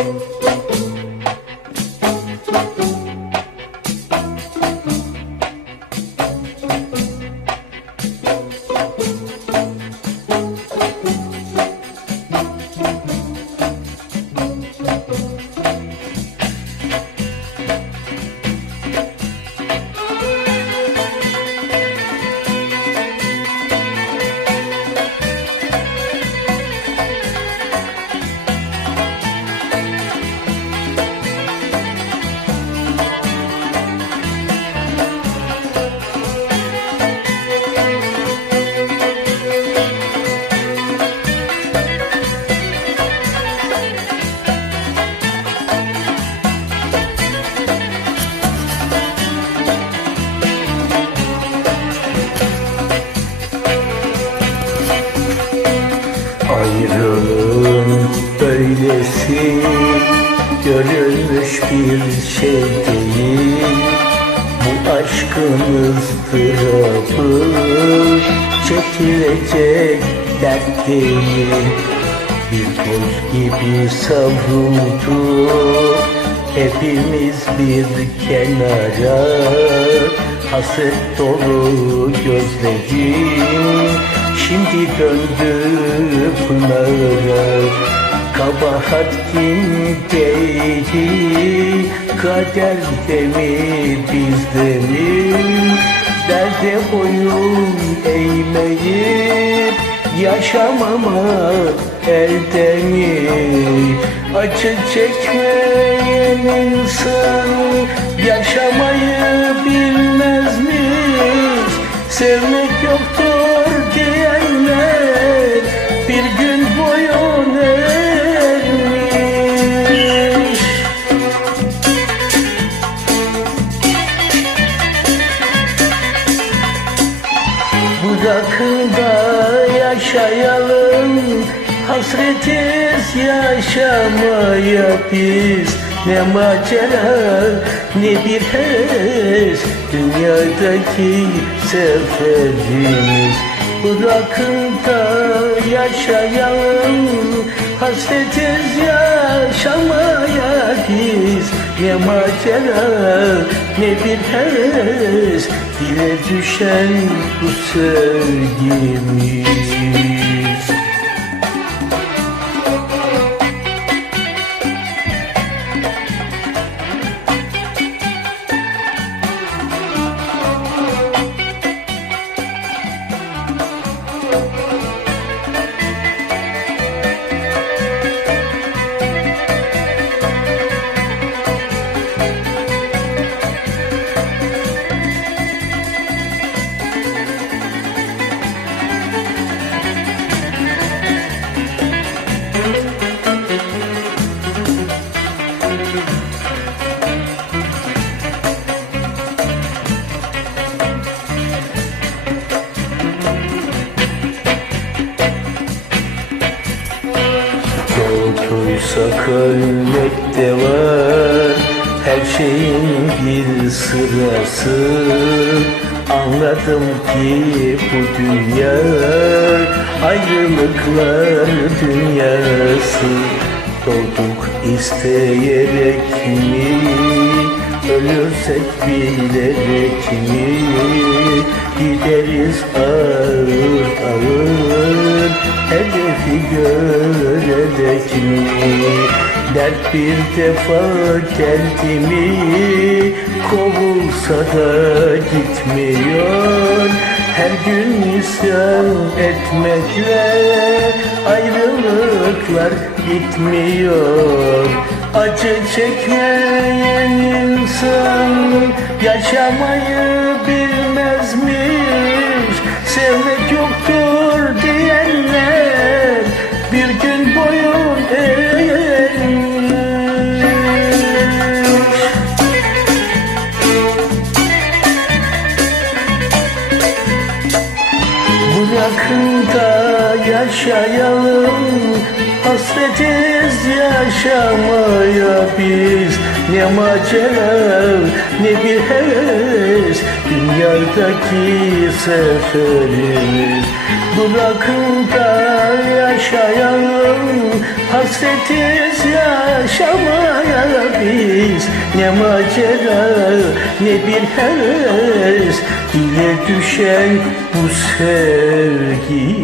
Thank you. Böylesi görülmüş bir şey değil. Bu aşkın ızdırabı çekilecek dert değil. Bir toz gibi savruldu hepimiz bir kenara. Hasret dolu gözlerim Şimdi döndü pınara Kabahat kimdeydi Kaderde mi bizde mi? Derde boyun eğmeyip Yaşamama elde mi? Acı çekmeyen insan Yaşamayı bilmez mi? Sevmek yoktur Bırakın da yaşayalım. Hasretiz yaşamaya biz Ne macera ne bir hes Dünyadaki seferimiz Bırakın da yaşayalım. Hasretiz yaşamaya biz Ne macera ne bir hes Dile düşen bu sevgimiz Doğduysak ölmek var. Her şeyin bir sırası. Anladım ki bu dünya Ayrılıklar dünyası. Doğduk isteyerek mi Ölürsek bilerek mi Gideriz ağır ağır Hedefi görerek mi Dert bir defa geldi mi Kovulsa da gitmiyor. Her gün isyan etmekle Ayrılıklar bitmiyor. Acı çekmeyen insan Yaşamayı bilmezmiş Sevmek yoktur diyenler Bir gün boyun eğmiş. Bırakın da yaşayalım Hasretiz yaşamaya biz Ne macera ne bir heves Dünyadaki seferimiz. Bırakın da yaşayalım Hasretiz yaşamaya biz. Ne macera ne bir heves. Dile düşen bu sevgi